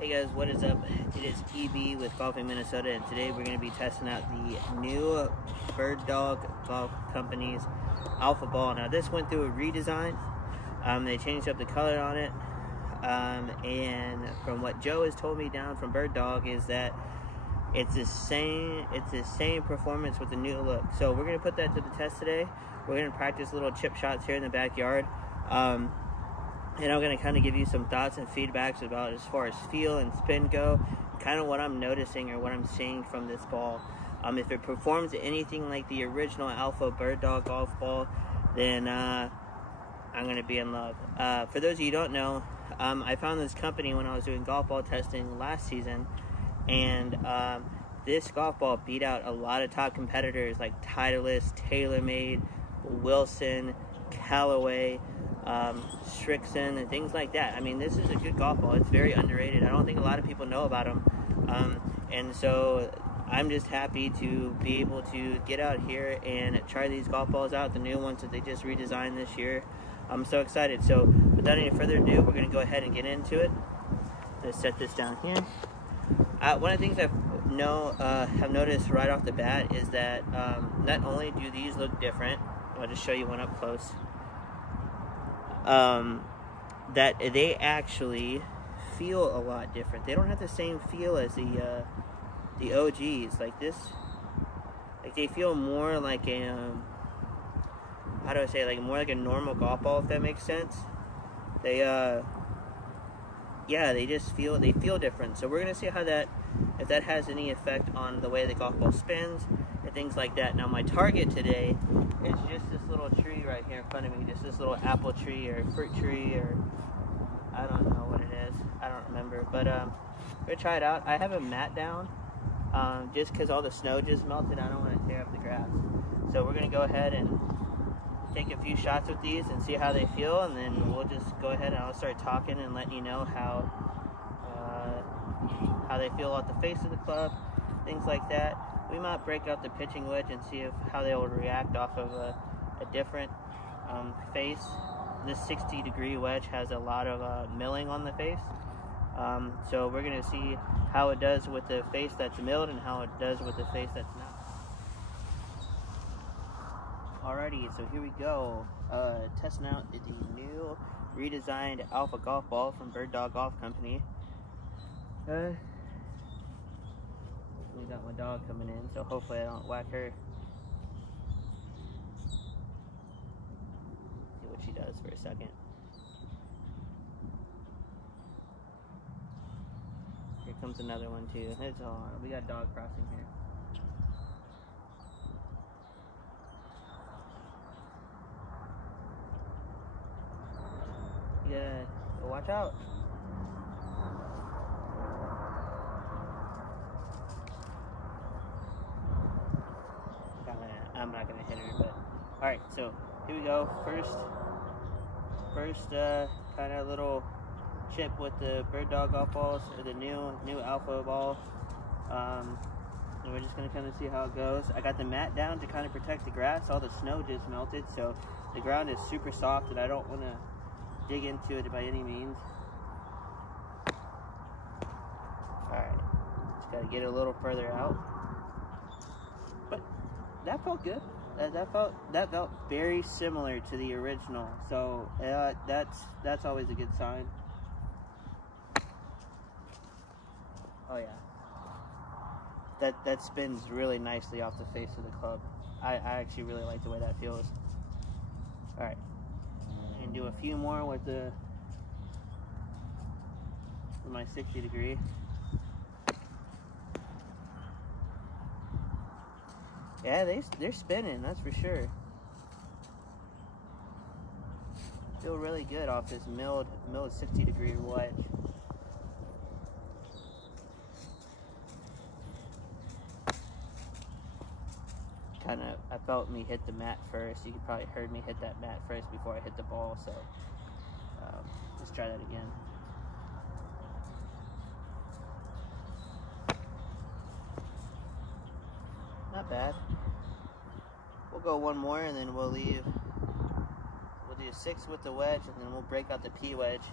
Hey guys, what is up? It is EB with Golfing Minnesota, and today we're going to be testing out the new Bird Dog Golf Company's Alpha Ball. Now this went through a redesign. They changed up the color on it, and from what Joe has told me down from Bird Dog is that it's the same performance with the new look. So we're going to put that to the test today. We're going to practice little chip shots here in the backyard. And I'm going to kind of give you some thoughts and feedbacks about as far as feel and spin go, kind of what I'm noticing or what I'm seeing from this ball. If it performs anything like the original Alpha Bird Dog golf ball, then I'm going to be in love. For those of you who don't know, I found this company when I was doing golf ball testing last season, and this golf ball beat out a lot of top competitors like Titleist, TaylorMade, Wilson, Callaway, Strixon, and things like that. I mean, this is a good golf ball. It's very underrated. I don't think a lot of people know about them. And so I'm just happy to be able to get out here and try these golf balls out, the new ones that they just redesigned this year. I'm so excited. So without any further ado, we're going to go ahead and get into it. Let's set this down here. One of the things have noticed right off the bat is that not only do these look different, I'll just show you one up close, that they actually feel a lot different. They don't have the same feel as the OGs. Like this, like they feel more like a how do I say, like more like a normal golf ball, if that makes sense. They yeah, they feel different. So we're gonna see how if that has any effect on the way the golf ball spins and things like that. Now my target today is just this little tree right here in front of me, just this little apple tree or fruit tree, or I don't know what it is, I don't remember, but we're gonna try it out. I have a mat down just because all the snow just melted. I don't want to tear up the grass, so we're gonna go ahead and take a few shots with these and see how they feel, and then we'll just go ahead and I'll start talking and letting you know how they feel at the face of the club, things like that. We might break out the pitching wedge and see how they will react off of a different face. This 60-degree wedge has a lot of milling on the face, so we're going to see how it does with the face that's milled and how it does with the face that's not. Alrighty, so here we go, testing out the new redesigned Alpha golf ball from Bird Dog Golf Company. We got my dog coming in, so hopefully I don't whack her. See what she does for a second. Here comes another one too. It's all right. We got dog crossing here. You gotta watch out. I'm not gonna hit her, but all right. So here we go. First kind of little chip with the Bird Dog golf balls, or the new Alpha ball. And we're just gonna kind of see how it goes. I got the mat down to kind of protect the grass. All the snow just melted, so the ground is super soft, and I don't want to dig into it by any means. All right, just gotta get a little further out. But that felt good. That felt very similar to the original. So that's always a good sign. Oh yeah, that spins really nicely off the face of the club. I actually really like the way that feels. All right, and do a few more with my 60-degree. Yeah, they're spinning, that's for sure. Feel really good off this milled 60-degree wedge. I felt me hit the mat first. You could probably heard me hit that mat first before I hit the ball, so let's try that again. Not bad. We'll go one more and then we'll leave. We'll do 6 with the wedge and then we'll break out the P wedge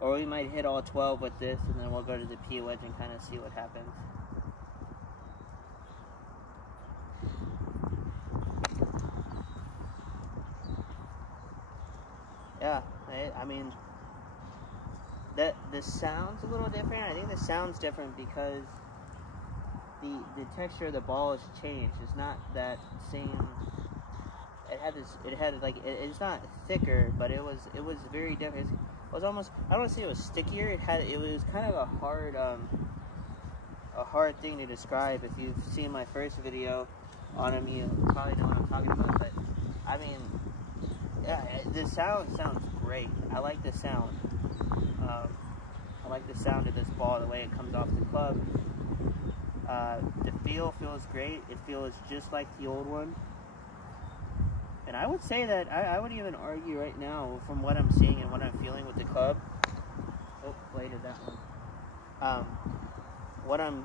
Or we might hit all 12 with this, and then we'll go to the P wedge and kind of see what happens. Yeah, I mean, the sound's a little different. I think the sound's different because the texture of the ball has changed. It's not that same. It's not thicker, but it was very different. It was almost, I don't want to say it was stickier. It was kind of a hard thing to describe. If you've seen my first video on them, you probably know what I'm talking about. But I mean, yeah, the sound sounds great. I like the sound. I like the sound of this ball, the way it comes off the club. The feel feels great. It feels just like the old one. And I would say that I would even argue right now, from what I'm seeing and what I'm feeling with the club. Oh, bladed that one. What I'm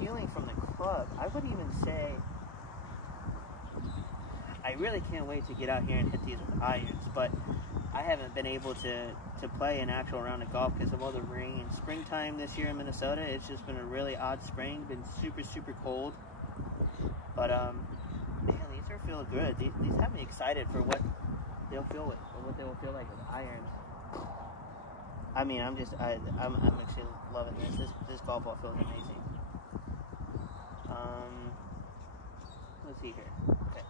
feeling from the club, I would even say, I really can't wait to get out here and hit these with irons, but I haven't been able to play an actual round of golf because of all the rain. Springtime this year in Minnesota, it's just been a really odd spring, been super, super cold. But, man, these are feel good. These have me excited for what they'll feel with, or what they will feel like with irons. I mean, I'm actually loving this. This golf ball feels amazing. Let's see here. Okay.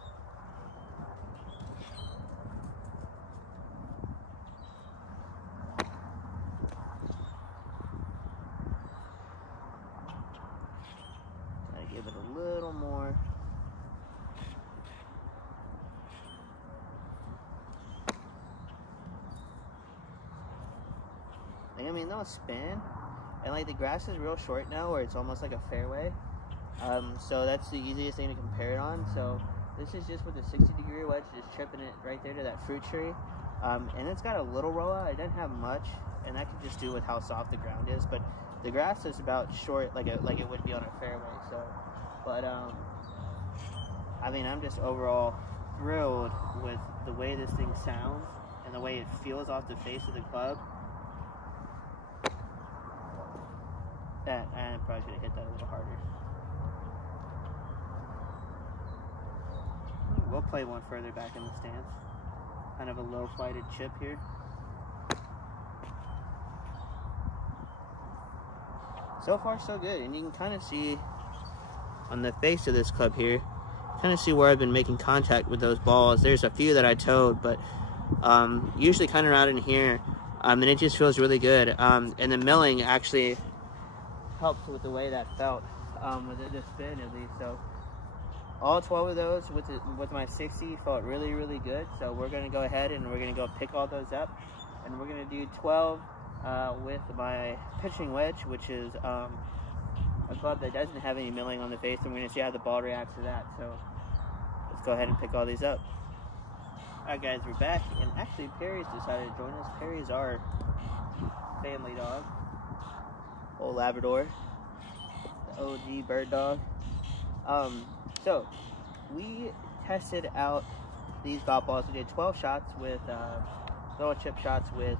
Gotta give it a little more. I mean, they'll spin, and like the grass is real short now, where it's almost like a fairway. So that's the easiest thing to compare it on. So this is just with a 60-degree wedge, just chipping it right there to that fruit tree. And it's got a little roll. It doesn't have much, and that could just do with how soft the ground is. But the grass is about short, like it would be on a fairway. So, but I mean, I'm just overall thrilled with the way this thing sounds and the way it feels off the face of the club. That, I probably should have hit that a little harder. We'll play one further back in the stance. Kind of a low flighted chip here. So far so good, and you can kind of see on the face of this club here, kind of see where I've been making contact with those balls. There's a few that I towed, but usually kind of around in here, and it just feels really good. And the milling actually helps with the way that felt, with the spin at least. So all 12 of those with my 60 felt really, really good. So we're going to go ahead and we're going to go pick all those up, and we're going to do 12 with my pitching wedge, which is a club that doesn't have any milling on the face, and we're going to see how the ball reacts to that. So let's go ahead and pick all these up. Alright guys, we're back, and actually Perry's decided to join us. Perry's our family dog. Old Labrador, the OG bird dog. So we tested out these golf balls. We did 12 shots with little chip shots with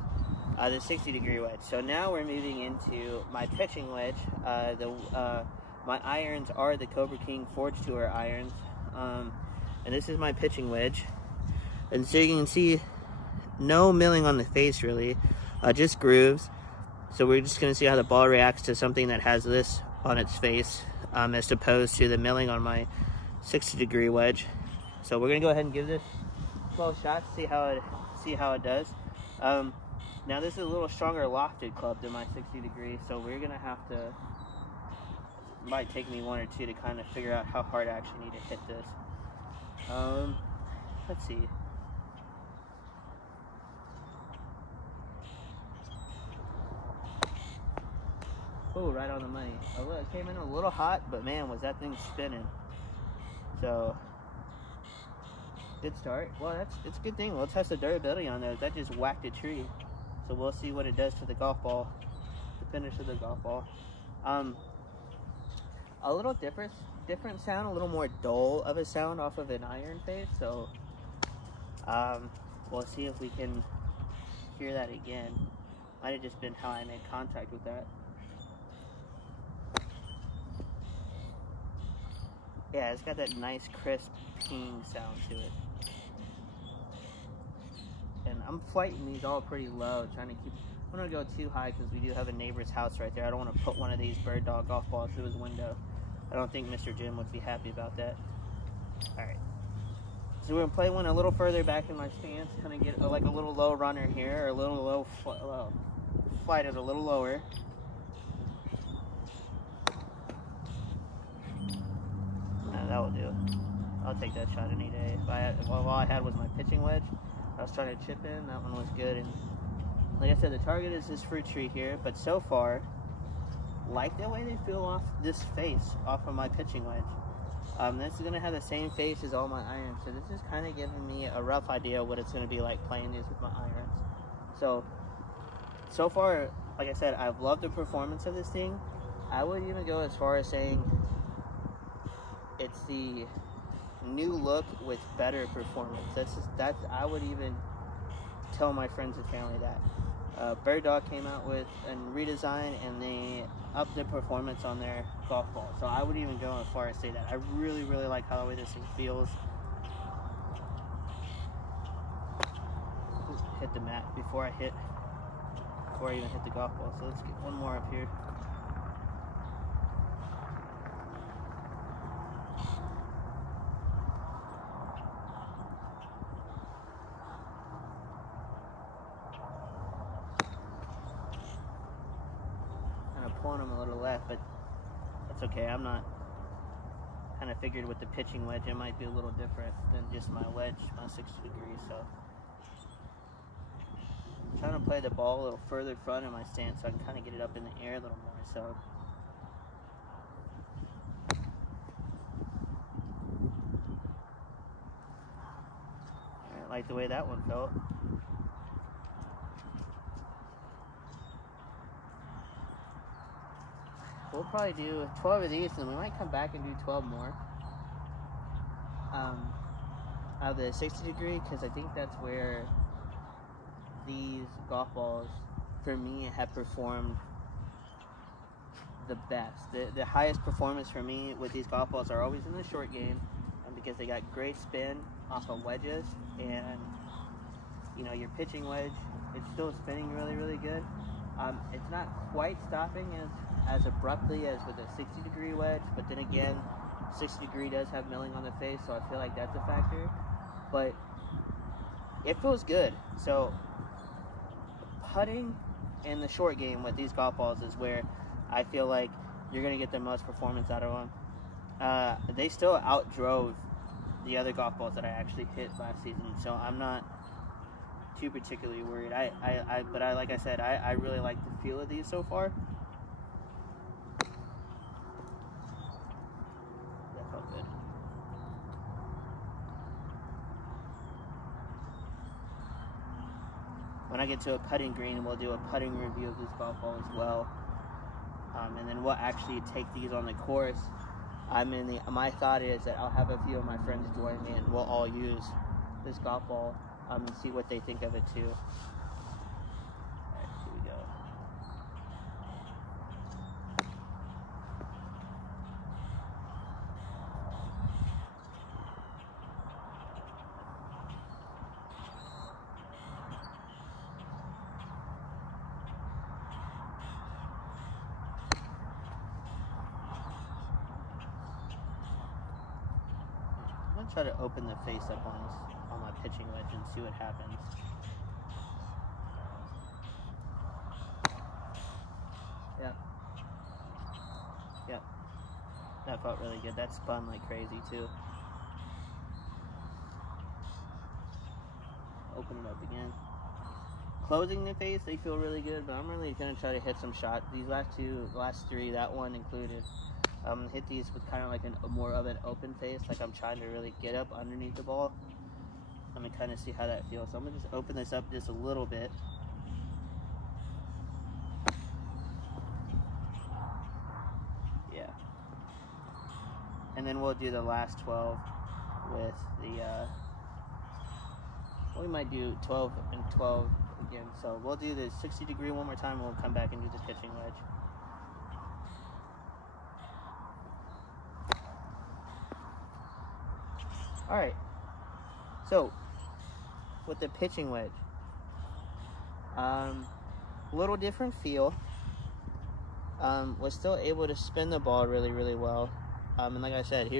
the 60-degree wedge. So now we're moving into my pitching wedge. My irons are the Cobra King Forge Tour irons, and this is my pitching wedge. And so you can see no milling on the face really, just grooves. So we're just going to see how the ball reacts to something that has this on its face, as opposed to the milling on my 60-degree wedge. So we're going to go ahead and give this 12 shots, see how it does. Now this is a little stronger lofted club than my 60-degree, so we're going to have to, it might take me one or two to kind of figure out how hard I actually need to hit this. Let's see. Oh, right on the money. It came in a little hot, but man, was that thing spinning. So, good start. Well, it's a good thing. We'll test the durability on those. That just whacked a tree. So we'll see what it does to the golf ball, the finish of the golf ball. A little different sound, a little more dull of a sound off of an iron face. So, we'll see if we can hear that again. Might have just been how I made contact with that. Yeah, it's got that nice crisp ping sound to it. And I'm flighting these all pretty low, trying to keep, I don't want to go too high because we do have a neighbor's house right there. I don't want to put one of these bird dog golf balls through his window. I don't think Mr. Jim would be happy about that. Alright. So we're going to play one a little further back in my stance, kind of get like a little low runner here, or a little low, flight it a little lower. That will do. I'll take that shot any day. If all I had was my pitching wedge, I was trying to chip in, that one was good. And like I said, the target is this fruit tree here, but so far, like the way they feel off this face, off of my pitching wedge. This is going to have the same face as all my irons, so this is kind of giving me a rough idea of what it's going to be like playing these with my irons. So far, like I said, I've loved the performance of this thing. I would even go as far as saying it's the new look with better performance. That's I would even tell my friends and family that. Bird Dog came out with a redesign, and they upped the performance on their golf ball. So I would even go as far as say that. I really, really like how the way this thing feels. Hit the mat before I even hit the golf ball. So let's get one more up here. Pulling them a little left, but that's okay. I'm not kind of figured with the pitching wedge it might be a little different than just my wedge, my 60 degrees. So I'm trying to play the ball a little further front in my stance so I can kind of get it up in the air a little more. So I like the way that one felt. We'll probably do 12 of these, and we might come back and do 12 more out of the 60 degree, because I think that's where these golf balls, for me, have performed the best. The highest performance for me with these golf balls are always in the short game, because they got great spin off of wedges, and you know, your pitching wedge, it's still spinning really, really good. It's not quite stopping as abruptly as with a 60 degree wedge, but then again, 60 degree does have milling on the face, so I feel like that's a factor. But it feels good. So putting in the short game with these golf balls is where I feel like you're going to get the most performance out of them. They still outdrove the other golf balls that I actually hit last season, so I'm not too particularly worried. But like I said, I really like the feel of these so far. That felt good. When I get to a putting green, we'll do a putting review of this golf ball as well. And then we'll actually take these on the course. My thought is that I'll have a few of my friends join me, and we'll all use this golf ball and see what they think of it too. Alright, here we go. I'm gonna try to open the face up on my pitching wedge and see what happens. Yep. Yep. That felt really good. That spun like crazy too. Open it up again. Closing the face, they feel really good, but I'm really gonna try to hit some shots. These last three, that one included. Hit these with kind of like a more of an open face, like I'm trying to really get up underneath the ball. I'm gonna kind of see how that feels. So I'm gonna just open this up just a little bit. Yeah. And then we'll do the last 12 with the, we might do 12 and 12 again. So we'll do the 60 degree one more time and we'll come back and do the pitching wedge. Alright, so with the pitching wedge, little different feel. Was still able to spin the ball really, really well. And like I said,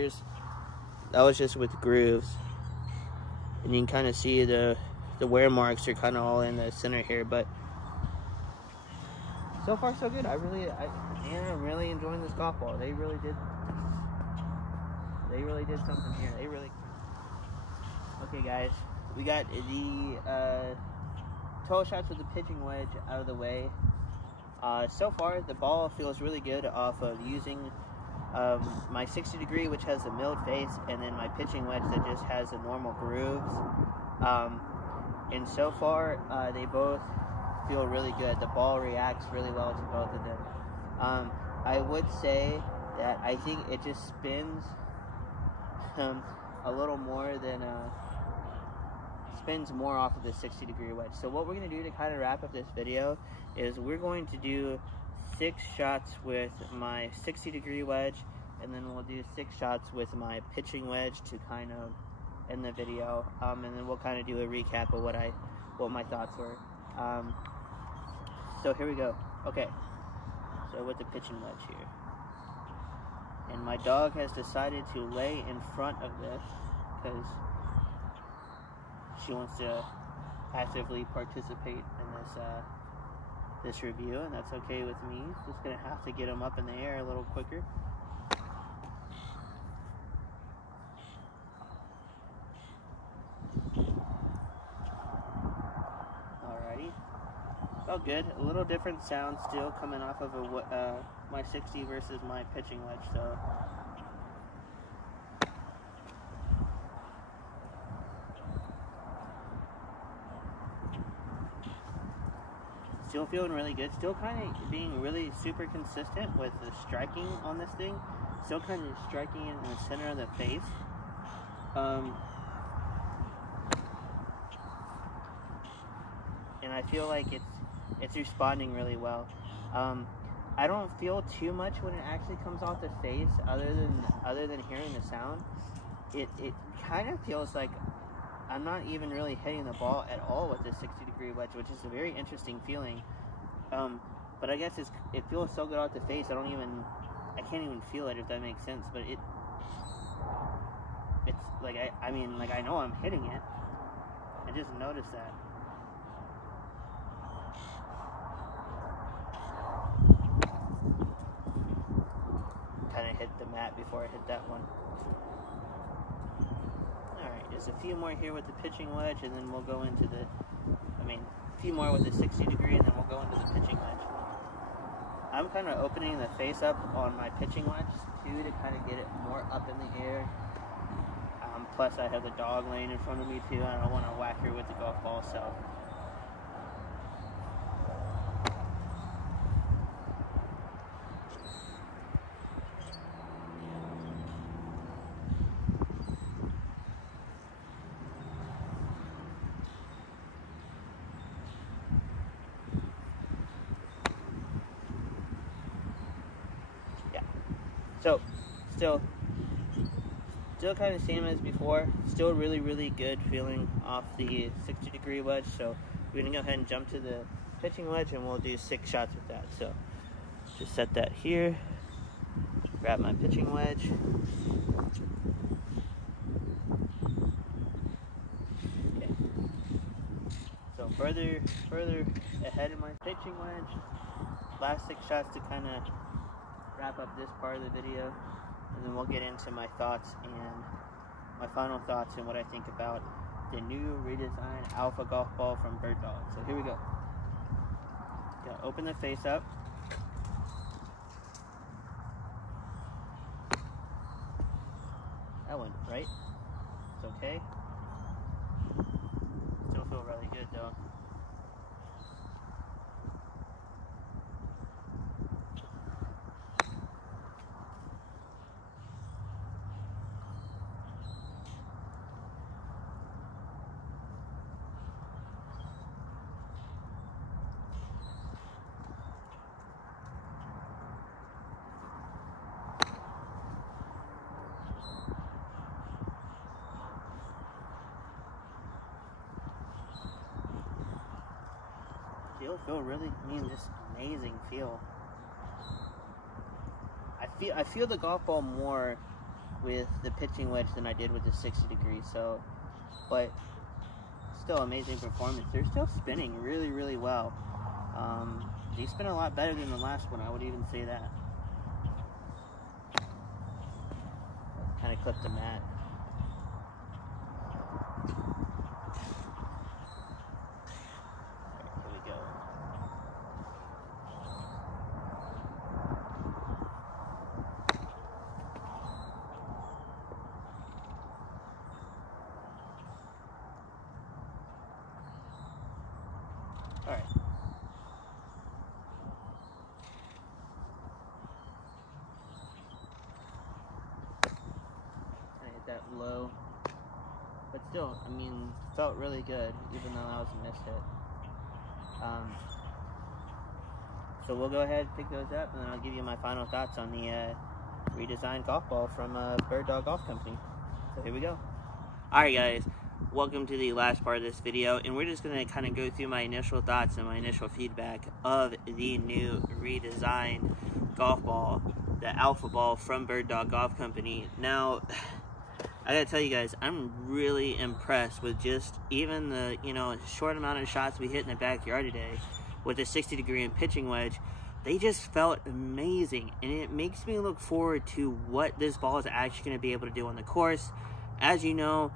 that was just with grooves. And you can kind of see the wear marks are kind of all in the center here, but so far so good. I'm really enjoying this golf ball. They really did something here. Okay guys, we got the toe shots with the pitching wedge out of the way. So far the ball feels really good off of using my 60 degree, which has the milled face, and then my pitching wedge that just has the normal grooves. And so far they both feel really good. The ball reacts really well to both of them. I would say that I think it just spins a little more than spins more off of the 60 degree wedge. So what we're going to do to kind of wrap up this video is we're going to do 6 shots with my 60 degree wedge, and then we'll do 6 shots with my pitching wedge to kind of end the video, and then we'll kind of do a recap of what my thoughts were. So here we go. Okay, so with the pitching wedge here, and my dog has decided to lay in front of this because she wants to actively participate in this review, and that's okay with me. Just gonna have to get them up in the air a little quicker. Alrighty, felt good. A little different sound still coming off of my 60 versus my pitching wedge. So still feeling really good. Still kind of being really super consistent with the striking on this thing. Still kind of striking it in the center of the face. And I feel like it's responding really well. I don't feel too much when it actually comes off the face, other than hearing the sound. It kind of feels like I'm not even really hitting the ball at all with this 60 degree wedge, which is a very interesting feeling. But I guess it feels so good off the face, I can't even feel it, if that makes sense. But it's like, I mean, I know I'm hitting it. I just noticed that. Kind of hit the mat before I hit that one. Alright, there's a few more here with the pitching wedge, and then we'll go into a few more with the 60 degree, and then we'll go into the pitching wedge. I'm kind of opening the face up on my pitching wedge too, to kind of get it more up in the air. Plus I have the dog laying in front of me too, and I don't want to whack her with the golf ball, so. So, still kind of same as before. Still really, really good feeling off the 60 degree wedge. So we're gonna go ahead and jump to the pitching wedge, and we'll do 6 shots with that. So just set that here. Grab my pitching wedge. Okay. So further ahead of my pitching wedge. Last 6 shots to kind of wrap up this part of the video, and then we'll get into my thoughts and my final thoughts and what I think about the new redesigned Alpha golf ball from Bird Dog. So here we go. Gonna open the face up. That went right. It's okay. Still feel really good though. still feel really, just amazing feel. I feel the golf ball more with the pitching wedge than I did with the 60 degree, so, but still amazing performance. They're still spinning really, really well. They spin a lot better than the last one, I would even say that. Kind of clip the mat. Here we go. All right. That low, but still, felt really good, even though that was a missed hit. So we'll go ahead and pick those up, and then I'll give you my final thoughts on the redesigned golf ball from Bird Dog Golf Company. So here we go. Alright guys, welcome to the last part of this video, and we're just going to kind of go through my initial thoughts and my initial feedback of the new redesigned golf ball, the Alpha Ball from Bird Dog Golf Company. Now, I gotta tell you guys, I'm really impressed with just even the, short amount of shots we hit in the backyard today with the 60 degree and pitching wedge. They just felt amazing, and it makes me look forward to what this ball is actually going to be able to do on the course. As you know,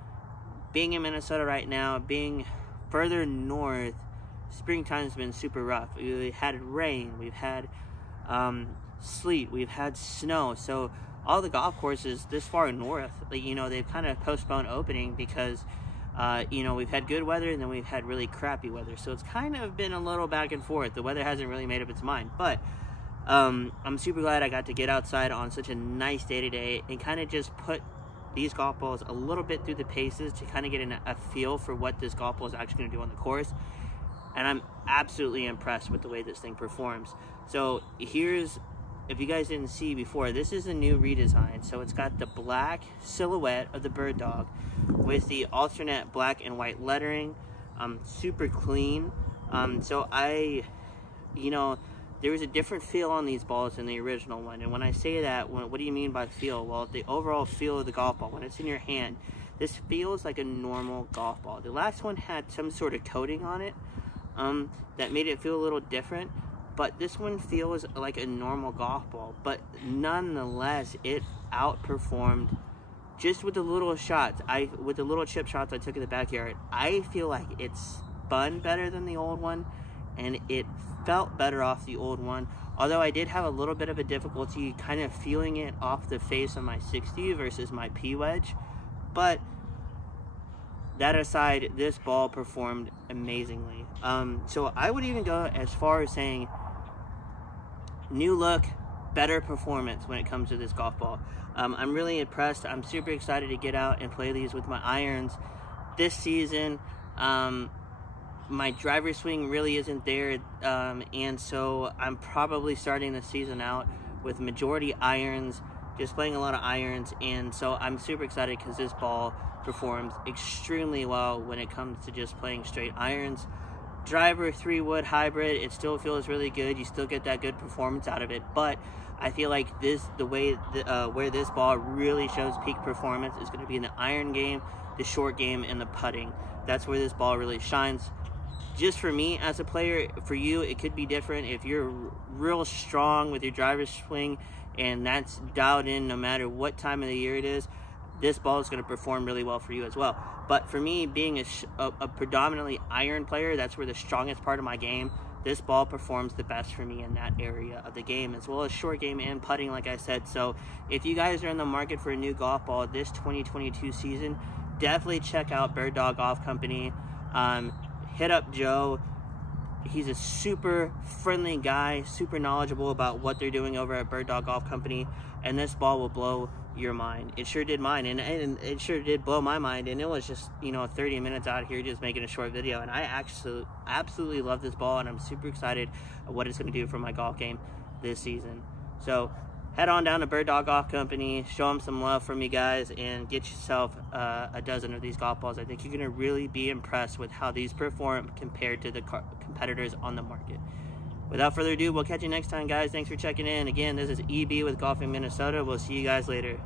being in Minnesota right now, being further north, springtime's been super rough. We had rain, we've had sleet, we've had snow, so all the golf courses this far north, they've kind of postponed opening because, we've had good weather and then we've had really crappy weather. So it's kind of been a little back and forth. The weather hasn't really made up its mind. But I'm super glad I got to get outside on such a nice day today and kind of just put these golf balls a little bit through the paces to kind of get a feel for what this golf ball is actually going to do on the course. And I'm absolutely impressed with the way this thing performs. So here's, if you guys didn't see before, this is a new redesign. So it's got the black silhouette of the Bird Dog with the alternate black and white lettering. Super clean. So there was a different feel on these balls than the original one. And when I say that, what do you mean by feel? Well, the overall feel of the golf ball, when it's in your hand, this feels like a normal golf ball. The last one had some sort of coating on it that made it feel a little different. But this one feels like a normal golf ball, but nonetheless, it outperformed just with the little shots. With the little chip shots I took in the backyard, I feel like it spun better than the old one, and it felt better off the old one. Although I did have a little bit of a difficulty kind of feeling it off the face of my 60 versus my P wedge, but that aside, this ball performed amazingly. So I would even go as far as saying, new look, better performance when it comes to this golf ball. I'm really impressed. I'm super excited to get out and play these with my irons this season. My driver swing really isn't there, and so I'm probably starting the season out with majority irons, just playing a lot of irons, and so I'm super excited because this ball performs extremely well when it comes to just playing straight irons. Driver 3-wood hybrid, it still feels really good. You still get that good performance out of it, but I feel like where this ball really shows peak performance is going to be in the iron game, the short game, and the putting. That's where this ball really shines. Just for me as a player, for you it could be different. If you're real strong with your driver's swing and that's dialed in no matter what time of the year it is, this ball is going to perform really well for you as well. But for me, being a predominantly iron player, that's where the strongest part of my game, this ball performs the best for me in that area of the game, as well as short game and putting, like I said. So if you guys are in the market for a new golf ball this 2022 season, definitely check out Bird Dog Golf Company. Hit up Joe. He's a super friendly guy, super knowledgeable about what they're doing over at Bird Dog Golf Company, and this ball will blow your mind. It sure did mine, and it sure did blow my mind, and it was just 30 minutes out here just making a short video, and I absolutely love this ball, and I'm super excited at what it's going to do for my golf game this season. So head on down to Bird Dog Golf Company, show them some love from you guys, and get yourself a dozen of these golf balls. I think you're going to really be impressed with how these perform compared to the competitors on the market. Without further ado, we'll catch you next time, guys. Thanks for checking in. Again, this is EB with Golfing Minnesota. We'll see you guys later.